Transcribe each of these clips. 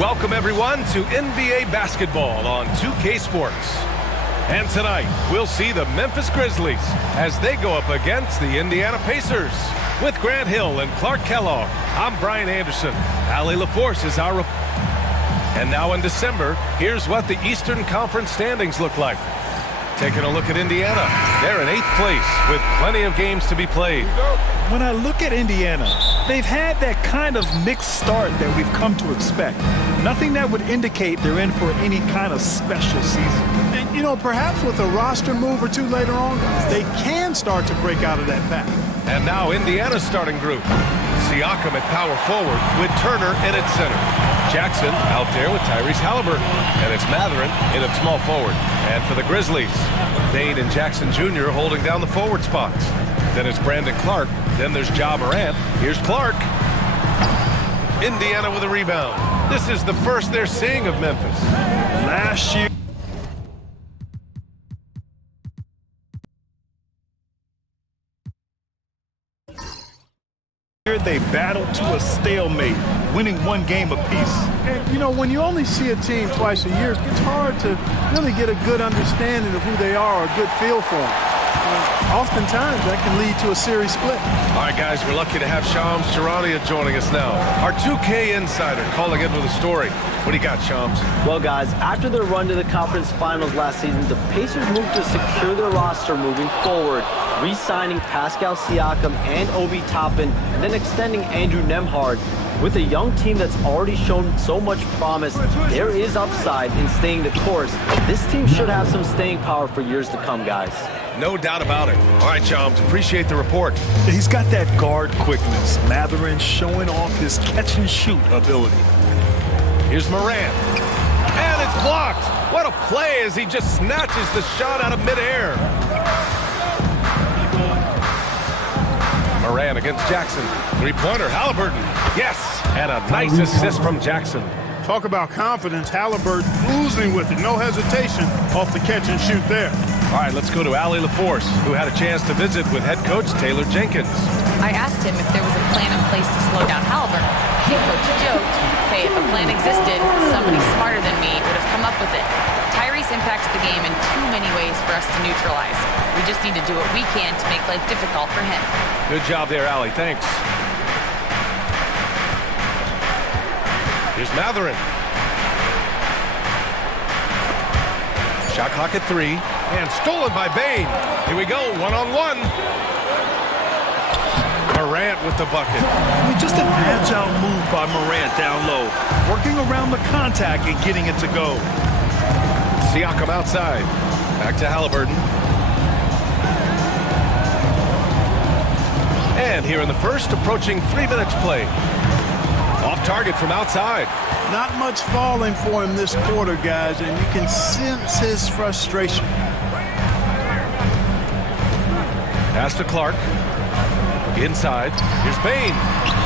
Welcome everyone to NBA basketball on 2K Sports. And tonight, we'll see the Memphis Grizzlies as they go up against the Indiana Pacers. With Grant Hill and Clark Kellogg, I'm Brian Anderson. Allie LaForce is our reporter. And now in December, here's what the Eastern Conference standings look like. Taking a look at Indiana, they're in 8th place with plenty of games to be played. When I look at Indiana, they've had that kind of mixed start that we've come to expect. Nothing that would indicate they're in for any kind of special season. And, you know, perhaps with a roster move or two later on, they can start to break out of that pack. And now Indiana's starting group. Siakam at power forward with Turner in at center. Jackson out there with Tyrese Halliburton. And it's Mathurin in at small forward. And for the Grizzlies, Bane and Jackson Jr. holding down the forward spots. Then it's Brandon Clark. Then there's Ja Morant. Here's Clark. Indiana with a rebound. This is the first they're seeing of Memphis. Last year, they battled to a stalemate, winning one game apiece. And, you know, when you only see a team twice a year, it's hard to really get a good understanding of who they are or a good feel for them. Oftentimes, that can lead to a series split. All right, guys, we're lucky to have Shams Charania joining us now. Our 2K insider calling in with a story. What do you got, Shams? Well, guys, after their run to the conference finals last season, the Pacers moved to secure their roster moving forward, re-signing Pascal Siakam and Obi Toppin, and then extending Andrew Nembhard. With a young team that's already shown so much promise, there is upside in staying the course. This team should have some staying power for years to come, guys. No doubt about it. All right, Shams, appreciate the report. He's got that guard quickness. Mathurin showing off his catch-and-shoot ability. Here's Morant. And it's blocked. What a play as he just snatches the shot out of midair. Morant against Jackson. Three-pointer, Halliburton. Yes, and a nice assist from Jackson. Talk about confidence. Halliburton oozing with it. No hesitation off the catch and shoot there. All right, let's go to Allie LaForce, who had a chance to visit with head coach Taylor Jenkins. I asked him if there was a plan in place to slow down Halliburton. Head coach joked, hey, if a plan existed, somebody smarter than me would have come up with it. Tyrese impacts the game in too many ways for us to neutralize. We just need to do what we can to make life difficult for him. Good job there, Allie. Thanks. Here's Mathurin. Shot clock at 3. And stolen by Bane. Here we go, one-on-one. Morant with the bucket. I mean, just an agile move by Morant down low, working around the contact and getting it to go. Siakam outside. Back to Halliburton. And here in the first, approaching 3 minutes play. Off target from outside. Not much falling for him this quarter, guys, and you can sense his frustration. Pass to Clark. Inside. Here's Bane.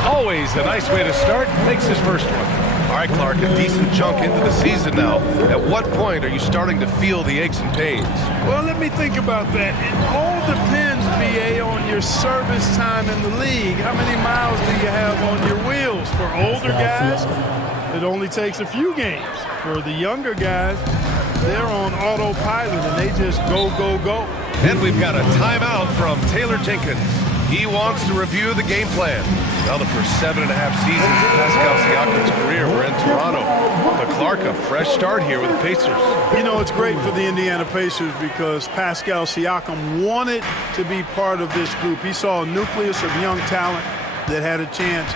Always a nice way to start. Makes his first one. All right, Clark, a decent chunk into the season now. At what point are you starting to feel the aches and pains? Well, let me think about that. It all depends, BA, on your service time in the league. How many miles do you have on your wheels? For older guys, it only takes a few games. For the younger guys, they're on autopilot and they just go, go, go. And we've got a timeout from Taylor Jenkins. He wants to review the game plan. Now the first 7.5 seasons of Pascal Siakam's career were in Toronto. But Clark, a fresh start here with the Pacers. You know, it's great for the Indiana Pacers because Pascal Siakam wanted to be part of this group. He saw a nucleus of young talent that had a chance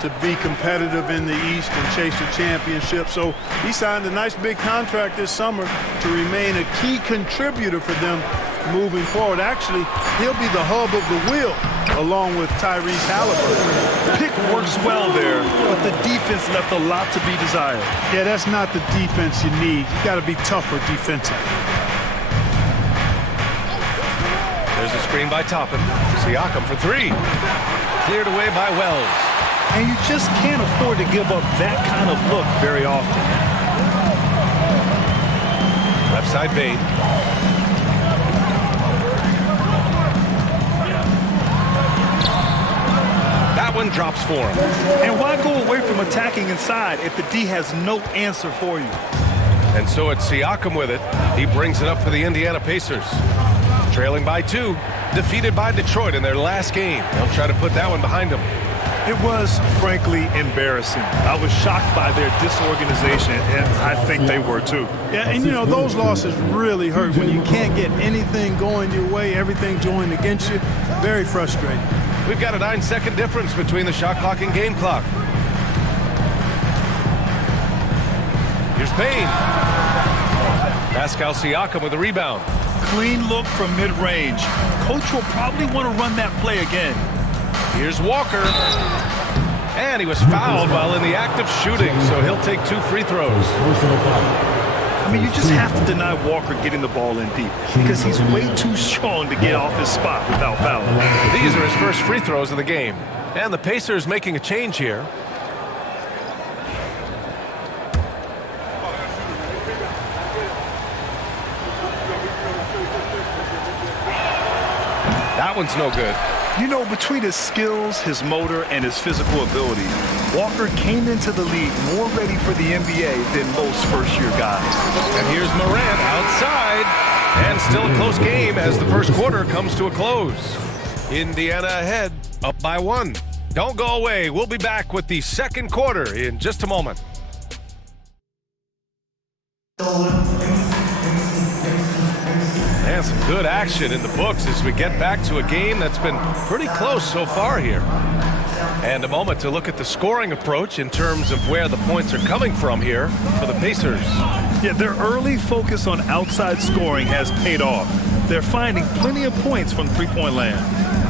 to be competitive in the East and chase a championship. So he signed a nice big contract this summer to remain a key contributor for them moving forward. Actually, he'll be the hub of the wheel along with Tyrese Halliburton. Pick works well there, but the defense left a lot to be desired. Yeah, that's not the defense you need. You got to be tougher defensively. There's a screen by Toppin. Siakam for 3. Cleared away by Wells. And you just can't afford to give up that kind of look very often. Left side Bane. That one drops for him. And why go away from attacking inside if the D has no answer for you? And so it's Siakam with it. He brings it up for the Indiana Pacers. Trailing by 2, defeated by Detroit in their last game. They'll try to put that one behind them. It was, frankly, embarrassing. I was shocked by their disorganization, and I think they were too. Yeah, and you know, those losses really hurt when you can't get anything going your way, everything going against you. Very frustrating. We've got a 9-second difference between the shot clock and game clock. Here's Payne. Pascal Siakam with a rebound. Clean look from mid-range. Coach will probably want to run that play again. Here's Walker. And he was fouled while in the act of shooting, so he'll take 2 free throws. I mean, you just have to deny Walker getting the ball in deep because he's way too strong to get off his spot without fouling. These are his first free throws of the game. And the Pacers making a change here. That one's no good. You know, between his skills, his motor, and his physical ability, Walker came into the league more ready for the NBA than most first-year guys. And here's Morant outside. And still a close game as the first quarter comes to a close. Indiana ahead, up by 1. Don't go away. We'll be back with the second quarter in just a moment. And some good action in the books as we get back to a game that's been pretty close so far here. And a moment to look at the scoring approach in terms of where the points are coming from here for the Pacers. Yeah, their early focus on outside scoring has paid off. They're finding plenty of points from three-point land.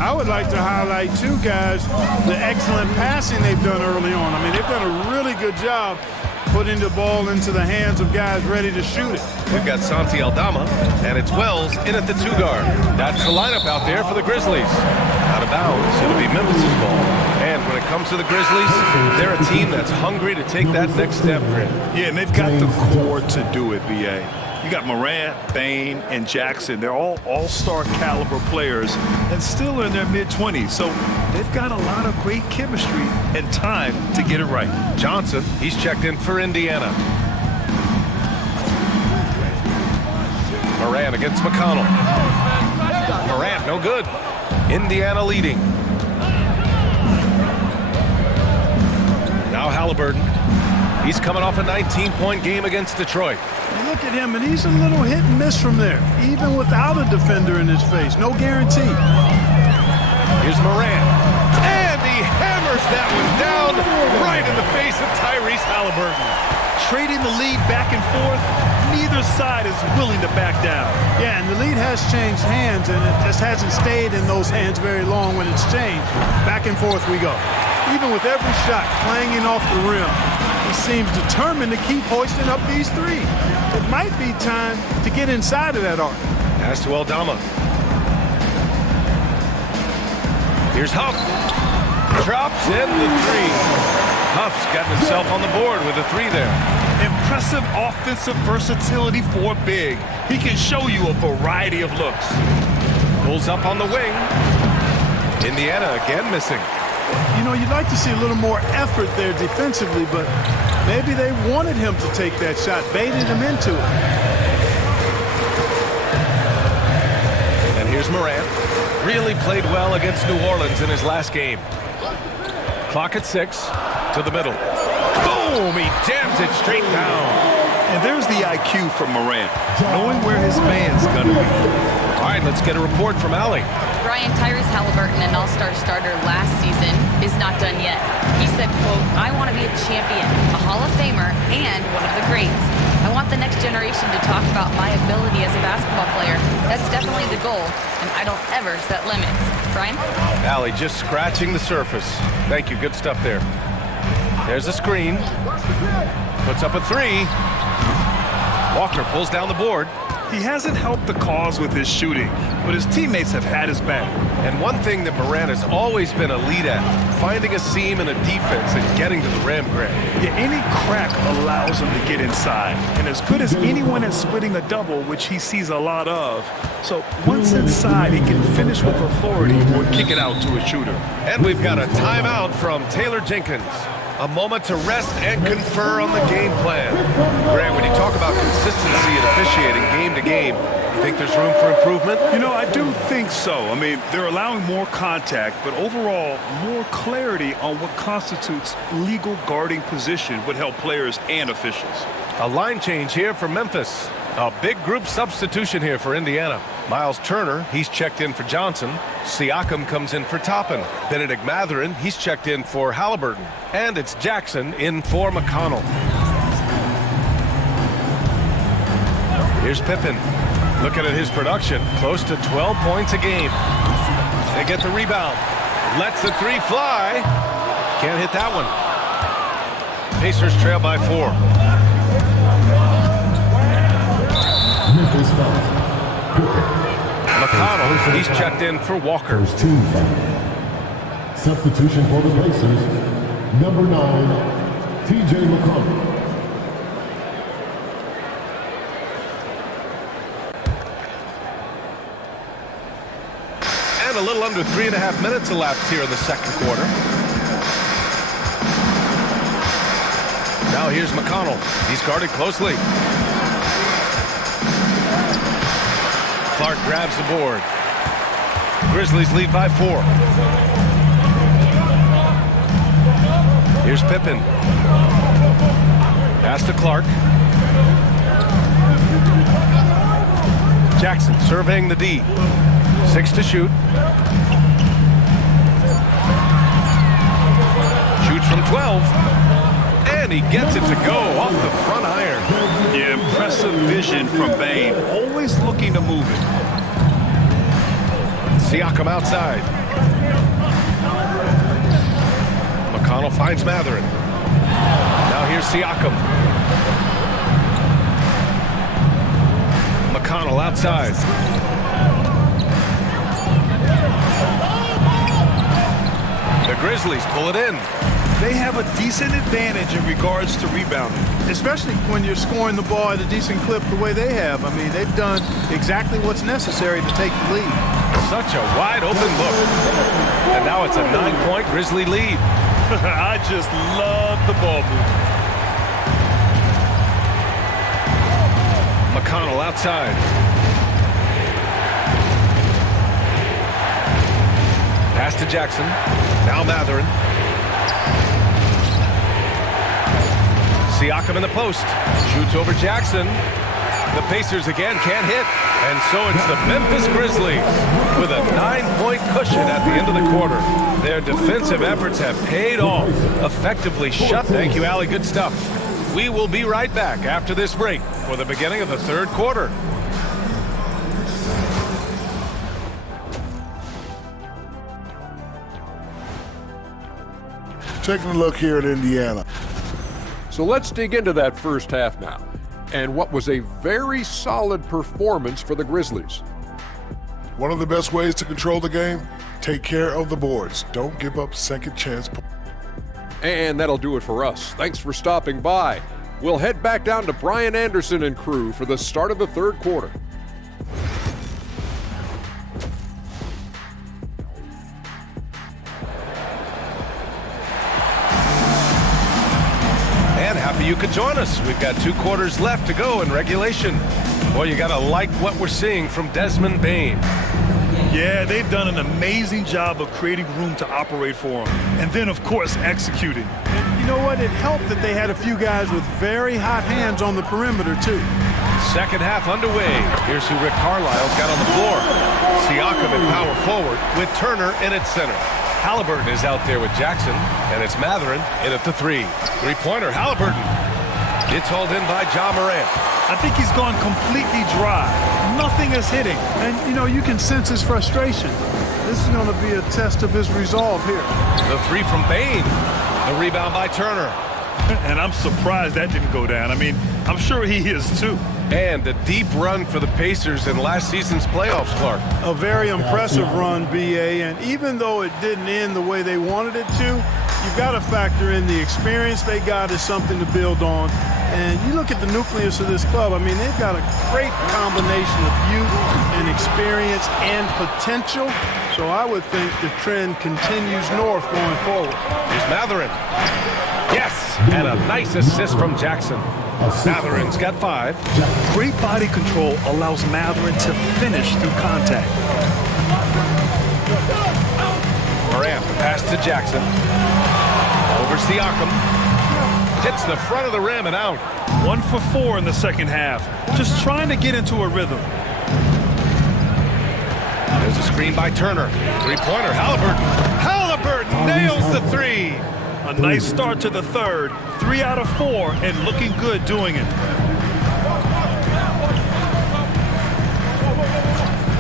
I would like to highlight, too, guys, the excellent passing they've done early on. I mean, they've done a really good job putting the ball into the hands of guys ready to shoot it. We've got Santi Aldama, and it's Wells in at the 2 guard. That's the lineup out there for the Grizzlies. Out of bounds, it'll be Memphis' ball. And when it comes to the Grizzlies, they're a team that's hungry to take that next step, Grant. Yeah, and they've got the core to do it, B.A. You got Morant, Bane, and Jackson. They're all all-star caliber players and still in their mid-20s. So they've got a lot of great chemistry and time to get it right. Johnson, he's checked in for Indiana. Morant against McConnell. Morant, no good. Indiana leading. Now Halliburton. He's coming off a 19-point game against Detroit. You look at him, and he's a little hit and miss from there, even without a defender in his face. No guarantee. Here's Morant. And he hammers that one down right in the face of Tyrese Halliburton. Trading the lead back and forth, neither side is willing to back down. Yeah, and the lead has changed hands, and it just hasn't stayed in those hands very long when it's changed. Back and forth we go. Even with every shot clanging off the rim, he seems determined to keep hoisting up these threes. It might be time to get inside of that arc. Pass to Aldama. Here's Huff. Drops in the 3. Huff's got himself on the board with a 3 there. Impressive offensive versatility for a big. He can show you a variety of looks. Pulls up on the wing. Indiana again missing. You know, you'd like to see a little more effort there defensively, but maybe they wanted him to take that shot, baited him into it. And here's Morant. Really played well against New Orleans in his last game. Clock at 6. To the middle. Boom! He jams it straight down. And there's the IQ from Morant, knowing where his man's going to be. All right, let's get a report from Allie. Brian, Tyrese Halliburton, an all-star starter last season, is not done yet. He said, quote, "I want to be a champion, a Hall of Famer, and one of the greats. I want the next generation to talk about my ability as a basketball player. That's definitely the goal, and I don't ever set limits." Brian? Allie just scratching the surface. Thank you, good stuff there. There's a screen. Puts up a 3. Walker pulls down the board. He hasn't helped the cause with his shooting, but his teammates have had his back. And one thing that Morant has always been elite at, finding a seam in a defense and getting to the rim, Grant. Yeah, any crack allows him to get inside. And as good as anyone at splitting a double, which he sees a lot of. So once inside, he can finish with authority or kick it out to a shooter. And we've got a timeout from Taylor Jenkins. A moment to rest and confer on the game plan. Grant, when you talk about consistency and officiating game to game, you think there's room for improvement? You know, I do think so. I mean, they're allowing more contact, but overall, more clarity on what constitutes legal guarding position would help players and officials. A line change here for Memphis. A big group substitution here for Indiana. Miles Turner, he's checked in for Johnson. Siakam comes in for Toppin. Benedict Mathurin, he's checked in for Halliburton. And it's Jackson in for McConnell. Here's Pippen. Looking at his production, close to 12 points a game. They get the rebound. Lets the three fly. Can't hit that one. Pacers trail by 4. McConnell, he's checked in for Walker. Substitution for the Pacers, number 9, T.J. McConnell. And a little under 3.5 minutes elapsed here in the second quarter. Now here's McConnell. He's guarded closely. Clark grabs the board. Grizzlies lead by 4. Here's Pippen. Pass to Clark. Jackson surveying the D. 6 to shoot. Shoots from 12. And he gets it to go off the front iron. Yeah, impressive vision from Bane. Always looking to move it. Siakam outside. McConnell finds Mathurin. Now here's Siakam. McConnell outside. The Grizzlies pull it in. They have a decent advantage in regards to rebounding. Especially when you're scoring the ball at a decent clip the way they have. I mean, they've done exactly what's necessary to take the lead. Such a wide open look. And now it's a 9-point Grizzly lead. I just love the ball movement. McConnell outside. Pass to Jackson. Now Mathurin. Siakam in the post. Shoots over Jackson. The Pacers again can't hit. And so it's the Memphis Grizzlies with a 9-point cushion at the end of the quarter. Their defensive efforts have paid off. Effectively shut. Thank you, Allie. Good stuff. We will be right back after this break for the beginning of the third quarter. Taking a look here at Indiana. So let's dig into that first half now, and what was a very solid performance for the Grizzlies. One of the best ways to control the game, take care of the boards. Don't give up second chance. And that'll do it for us. Thanks for stopping by. We'll head back down to Brian Anderson and crew for the start of the third quarter. Happy you could join us. We've got 2 quarters left to go in regulation. Boy, you gotta like what we're seeing from Desmond Bane. Yeah, they've done an amazing job of creating room to operate for him. And then, of course, executing. And you know what? It helped that they had a few guys with very hot hands on the perimeter, too. Second half underway. Here's who Rick Carlisle's got on the floor. Siakam at power forward with Turner in at center. Halliburton is out there with Jackson, and it's Mathurin in at the 3. Three-pointer, Halliburton. It's hauled in by Ja Morant. I think he's gone completely dry. Nothing is hitting. And, you know, you can sense his frustration. This is going to be a test of his resolve here. The 3 from Bane. The rebound by Turner. And I'm surprised that didn't go down. I mean, I'm sure he is too. And a deep run for the Pacers in last season's playoffs, Clark. A very impressive run, B.A., and even though it didn't end the way they wanted it to, you've got to factor in the experience they got as something to build on. And you look at the nucleus of this club, I mean, they've got a great combination of youth and experience and potential. So I would think the trend continues north going forward. Here's Mathurin. Yes, and a nice assist from Jackson. Mathurin's got 5. Great body control allows Mathurin to finish through contact. Morant, pass to Jackson. Over Siakam. Hits the front of the rim and out. 1 for 4 in the second half. Just trying to get into a rhythm. There's a screen by Turner. Three-pointer, Halliburton. Halliburton nails the 3. A nice start to the third. 3 out of 4 and looking good doing it.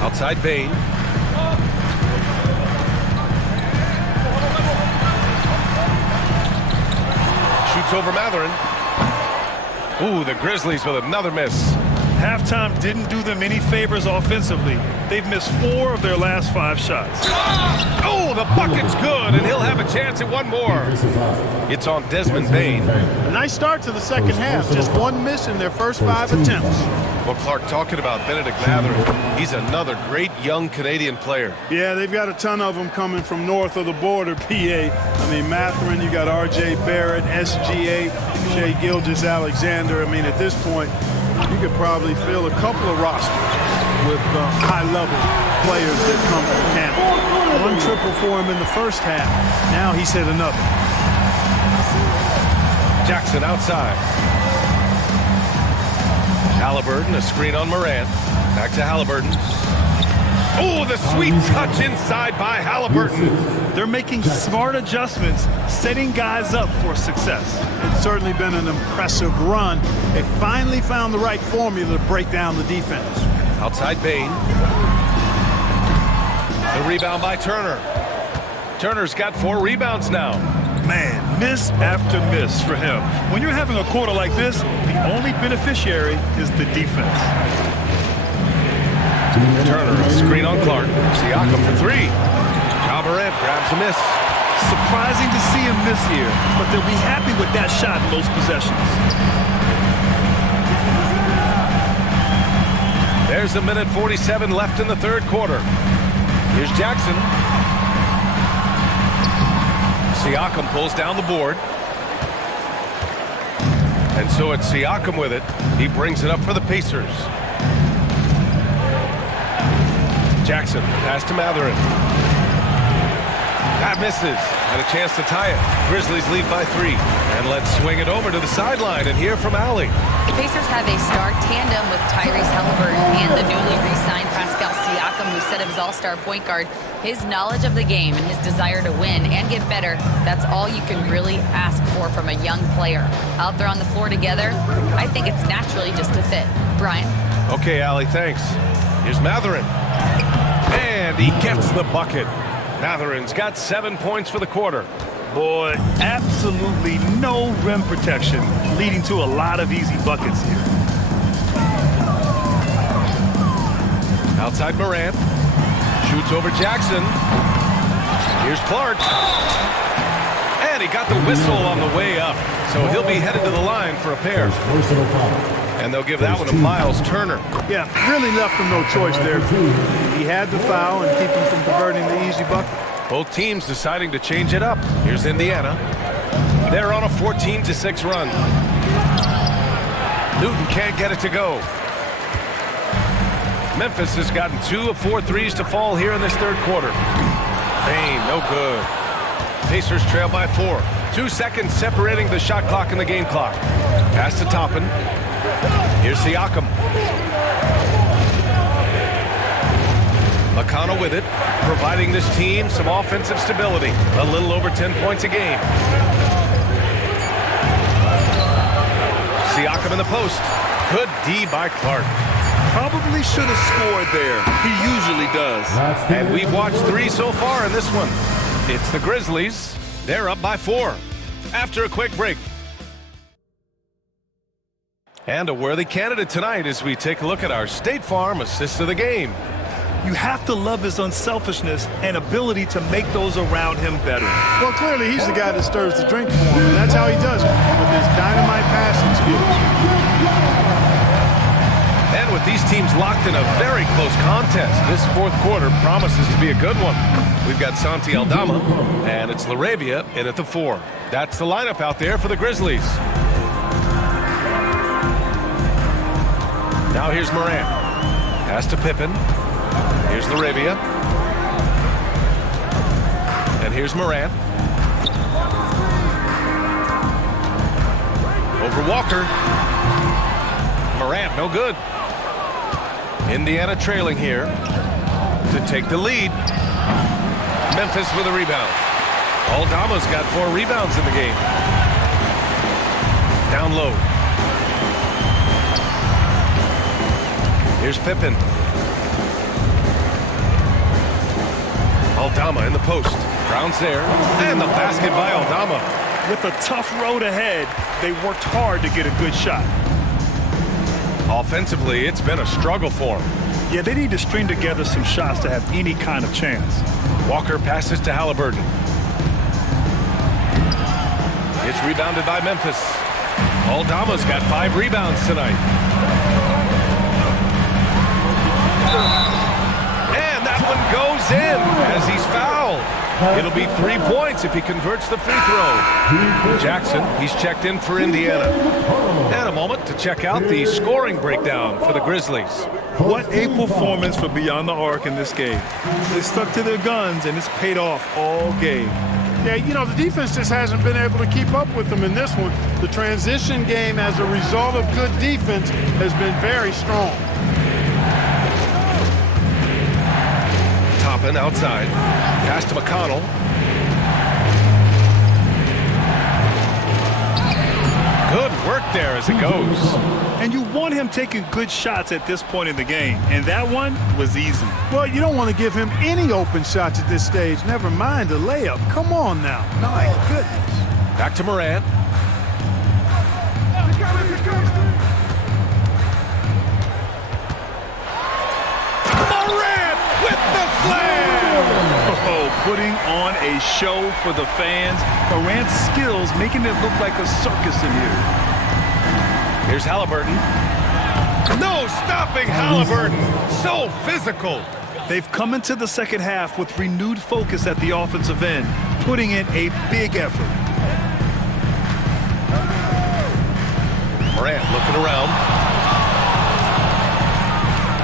Outside Bane. Shoots over Mathurin. Ooh, the Grizzlies with another miss. Halftime didn't do them any favors offensively. They've missed 4 of their last 5 shots. Oh, the bucket's good, and he'll have a chance at one more. It's on Desmond Bane. A nice start to the second half. Just 1 miss in their first 5 attempts. Well, Clark, talking about Benedict Mathurin, he's another great young Canadian player. Yeah, they've got a ton of them coming from north of the border, PA. I mean, Mathurin, you got R.J. Barrett, SGA, Shai Gilgeous-Alexander. I mean, at this point, you could probably fill a couple of rosters with high-level players that come from Canada. 1 triple for him in the first half. Now he's hit another. Jackson outside. Halliburton, a screen on Morant. Back to Halliburton. Oh, the sweet touch inside by Halliburton. They're making smart adjustments, setting guys up for success. It's certainly been an impressive run. They finally found the right formula to break down the defense. Outside Bane. The rebound by Turner. Turner's got 4 rebounds now. Man, miss after miss for him. When you're having a quarter like this, the only beneficiary is the defense. Turner, screen on Clark. Siakam for 3. Morant grabs a miss. Surprising to see him miss here, but they'll be happy with that shot in those possessions. There's 1:47 left in the third quarter. Here's Jackson. Siakam pulls down the board. And so it's Siakam with it. He brings it up for the Pacers. Jackson, pass to Mathurin. That misses. Had a chance to tie it. Grizzlies lead by 3. And let's swing it over to the sideline and hear from Allie. The Pacers have a star tandem with Tyrese Halliburton and the newly re-signed Pascal Siakam, who set up his all-star point guard. His knowledge of the game and his desire to win and get better, that's all you can really ask for from a young player. Out there on the floor together, I think it's naturally just a fit. Brian? Okay, Allie, thanks. Here's Mathurin. And he gets the bucket. Mathurin's got 7 points for the quarter. Boy, absolutely no rim protection, leading to a lot of easy buckets here. Outside Morant. Shoots over Jackson. Here's Clark. And he got the whistle on the way up. So he'll be headed to the line for a pair. And they'll give that one to Miles Turner. Yeah, really left him no choice there. He had to foul and keep him from converting the easy bucket. Both teams deciding to change it up. Here's Indiana. They're on a 14-6 run. Newton can't get it to go. Memphis has gotten 2 of 4 threes to fall here in this third quarter. Bane, no good. Pacers trail by 4. 2 seconds separating the shot clock and the game clock. Pass to Toppin. Here's Siakam. McConnell with it, providing this team some offensive stability. A little over 10 points a game. Siakam in the post. Good D by Clark. Probably should have scored there. He usually does. And we've watched 3 so far in this one. It's the Grizzlies. They're up by 4. After a quick break. And a worthy candidate tonight as we take a look at our State Farm assist of the game. You have to love his unselfishness and ability to make those around him better. Well, clearly he's the guy that stirs the drink for him, and that's how he does it, with his dynamite passing skills. And with these teams locked in a very close contest, this fourth quarter promises to be a good one. We've got Santi Aldama, and it's Laravia in at the 4. That's the lineup out there for the Grizzlies. Now here's Morant. Pass to Pippen. Here's Laravia. And here's Morant. Over Walker. Morant, no good. Indiana trailing here to take the lead. Memphis with a rebound. Aldama's got 4 rebounds in the game. Down low. Here's Pippen. Aldama in the post. Brown's there. And the basket by Aldama. With a tough road ahead, they worked hard to get a good shot. Offensively, it's been a struggle for them. Yeah, they need to string together some shots to have any kind of chance. Walker passes to Halliburton. It's rebounded by Memphis. Aldama's got 5 rebounds tonight. And that one goes in as he's fouled. It'll be 3 points if he converts the free throw. Jackson, he's checked in for Indiana. And a moment to check out the scoring breakdown for the Grizzlies. What a performance for Beyond the Arc in this game. They stuck to their guns, and it's paid off all game. Yeah, you know, the defense just hasn't been able to keep up with them in this one. The transition game, as a result of good defense, has been very strong. Toppin outside. Pass to McConnell. Good work there as it goes. And you want him taking good shots at this point in the game, and that one was easy. Well, you don't want to give him any open shots at this stage, never mind a layup. Come on now. My goodness. Back to Morant. Morant with the slam! Oh, putting on a show for the fans. Morant's skills making it look like a circus in here. Here's Halliburton. No stopping Halliburton. So physical. They've come into the second half with renewed focus at the offensive end, putting in a big effort. Morant looking around.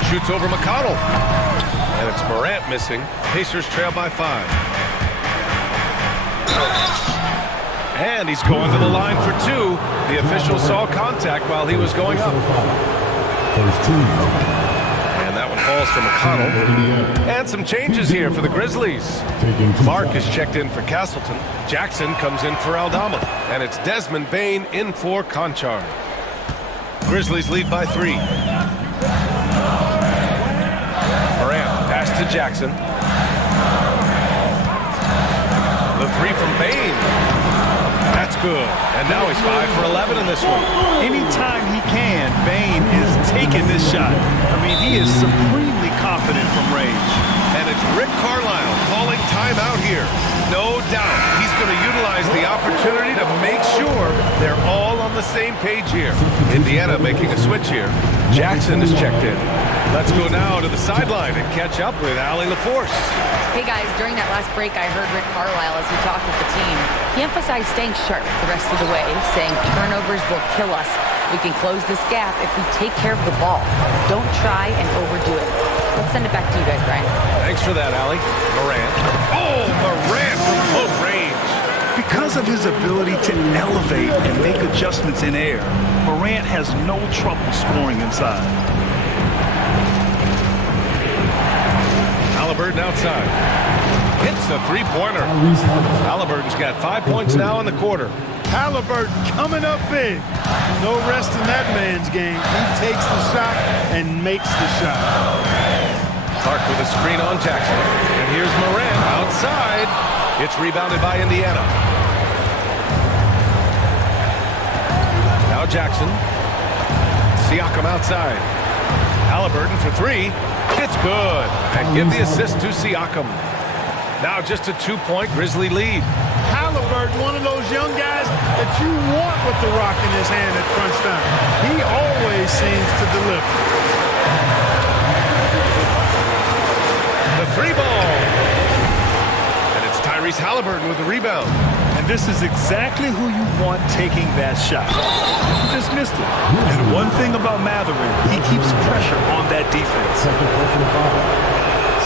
Shoots over McConnell. And it's Morant missing. Pacers trail by 5. And he's going to the line for 2. The official saw contact while he was going up. And that one falls for McConnell. And some changes here for the Grizzlies. Mark is checked in for Castleton. Jackson comes in for Aldama. And it's Desmond Bane in for Conchar. Grizzlies lead by 3. Morant pass to Jackson. The 3 from Bane. That's good. And now he's 5 for 11 in this one. Anytime he can, Bane is taking this shot. I mean, he is supremely confident from range. And it's Rick Carlisle calling timeout here. No doubt he's going to utilize the opportunity to make sure they're all on the same page here. Indiana making a switch here. Jackson is checked in. Let's go now to the sideline and catch up with Allie LaForce. Hey guys, during that last break, I heard Rick Carlisle as he talked with the team. He emphasized staying sharp the rest of the way, saying turnovers will kill us. We can close this gap if we take care of the ball. Don't try and overdo it. Let's send it back to you guys, Brian. Thanks for that, Allie. Morant. Oh, Morant from close range. Because of his ability to elevate and make adjustments in air, Morant has no trouble scoring inside. Halliburton outside. Hits the three-pointer. Halliburton's got 5 points now in the quarter. Halliburton coming up big. No rest in that man's game. He takes the shot and makes the shot. Clark with a screen on Jackson. And here's Morant outside. It's rebounded by Indiana. Now Jackson. Siakam outside. Halliburton for three. It's good. And give the assist to Siakam. Now just a 2-point Grizzly lead. Halliburton, one of those young guys that you want with the rock in his hand at crunch time. He always seems to deliver. The three ball. And it's Tyrese Halliburton with the rebound. And this is exactly who you want taking that shot. You just missed it. And one thing about Matherin, he keeps pressure on that defense.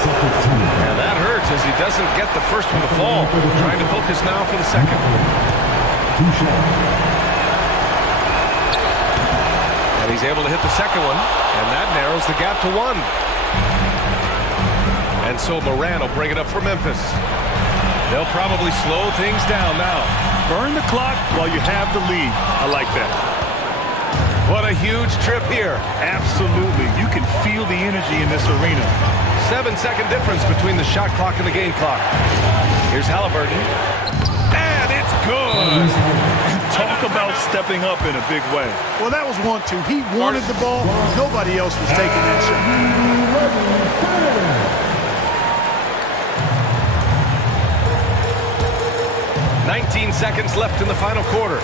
And that hurts as he doesn't get the first one to fall. Trying to focus now for the second. And he's able to hit the second one, and that narrows the gap to one. And so Morant will bring it up for Memphis. They'll probably slow things down now. Burn the clock while you have the lead. I like that. What a huge trip here. Absolutely. You can feel the energy in this arena. 7-second difference between the shot clock and the game clock. Here's Halliburton. And it's good. Talk about stepping up in a big way. Well, that was 1-2. He wanted the ball. Nobody else was taking that shot. 19 seconds left in the final quarter.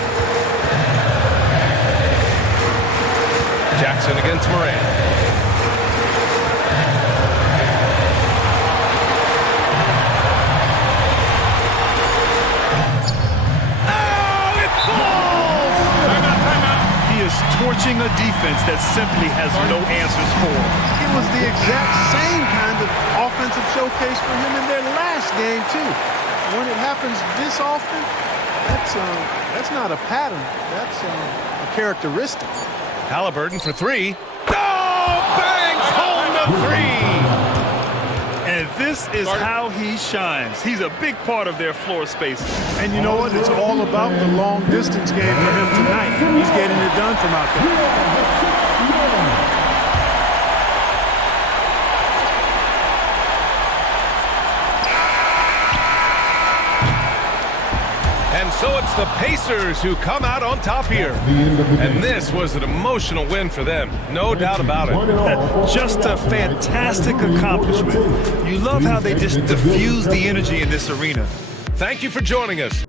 Jackson against Morant. Oh, it falls! He is torching a defense that simply has no answers for. It was the exact same kind of offensive showcase for him in their last game, too. When it happens this often, that's not a pattern. That's a characteristic. Halliburton for three. Oh, bangs home the three! And this is how he shines. He's a big part of their floor space. And you know what? It's all about the long distance game for him tonight. He's getting it done from out there. And so it's the Pacers who come out on top here. And this was an emotional win for them. No doubt about it. Just a fantastic accomplishment. You love how they just diffuse the energy in this arena. Thank you for joining us.